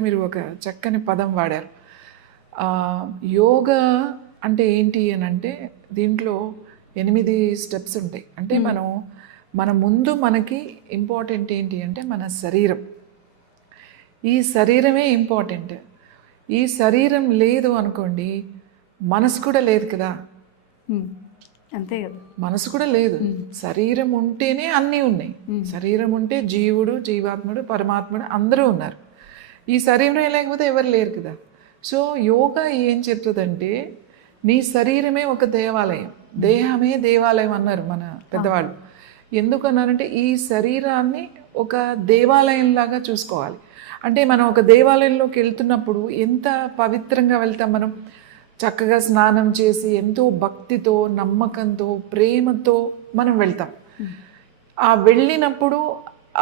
చెప్పినట్టుగానే మీరు ఒక చక్కని పదం వాడారు. యోగా అంటే ఏంటి అని అంటే దీంట్లో 8 స్టెప్స్ ఉంటాయి. అంటే మన ముందు మనకి ఇంపార్టెంట్ ఏంటి అంటే మన శరీరం. ఈ శరీరమే ఇంపార్టెంట్. ఈ శరీరం లేదు అనుకోండి, మనసు కూడా లేదు కదా. అంతే కదా, మనసు కూడా లేదు. శరీరం ఉంటేనే అన్నీ ఉన్నాయి. శరీరం ఉంటే జీవుడు, జీవాత్ముడు, పరమాత్ముడు అందరూ ఉన్నారు. ఈ శరీరం లేకపోతే ఎవరు లేరు కదా. సో యోగా ఏం చెప్తుందంటే నీ శరీరమే ఒక దేవాలయం, దేహమే దేవాలయం అన్నారు మన పెద్దవాళ్ళు. ఎందుకన్నారంటే ఈ శరీరాన్ని ఒక దేవాలయంలాగా చూసుకోవాలి. అంటే మనం ఒక దేవాలయంలోకి వెళ్తున్నప్పుడు ఎంత పవిత్రంగా వెళ్తాం. మనం చక్కగా స్నానం చేసి ఎంతో భక్తితో, నమ్మకంతో, ప్రేమతో మనం వెళ్తాం. ఆ వెళ్ళినప్పుడు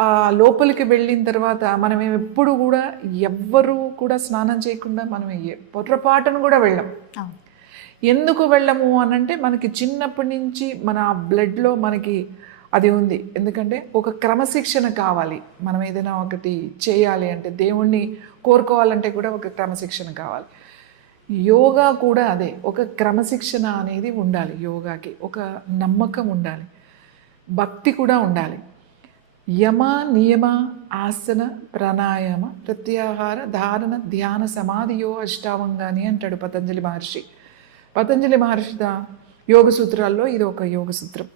ఆ లోపలికి వెళ్ళిన తర్వాత మనం ఎప్పుడు కూడా ఎవ్వరూ కూడా స్నానం చేయకుండా మనం పొర్రపాటును కూడా వెళ్ళాం. ఎందుకు వెళ్ళము అనంటే మనకి చిన్నప్పటి నుంచి మన బ్లడ్లో మనకి అది ఉంది. ఎందుకంటే ఒక క్రమశిక్షణ కావాలి. మనం ఏదైనా ఒకటి చేయాలి అంటే, దేవుణ్ణి కోరుకోవాలంటే కూడా ఒక క్రమశిక్షణ కావాలి. యోగా కూడా అదే, ఒక క్రమశిక్షణ అనేది ఉండాలి. యోగాకి ఒక నమ్మకం ఉండాలి, భక్తి కూడా ఉండాలి. యమ నియమ ఆసన ప్రాణాయామ ప్రత్యాహార ధారణ ధ్యాన సమాధియో అష్టాంగాని అంటాడు పతంజలి మహర్షి. పతంజలి మహర్షి యోగ సూత్రాల్లో ఇది ఒక యోగ సూత్రం.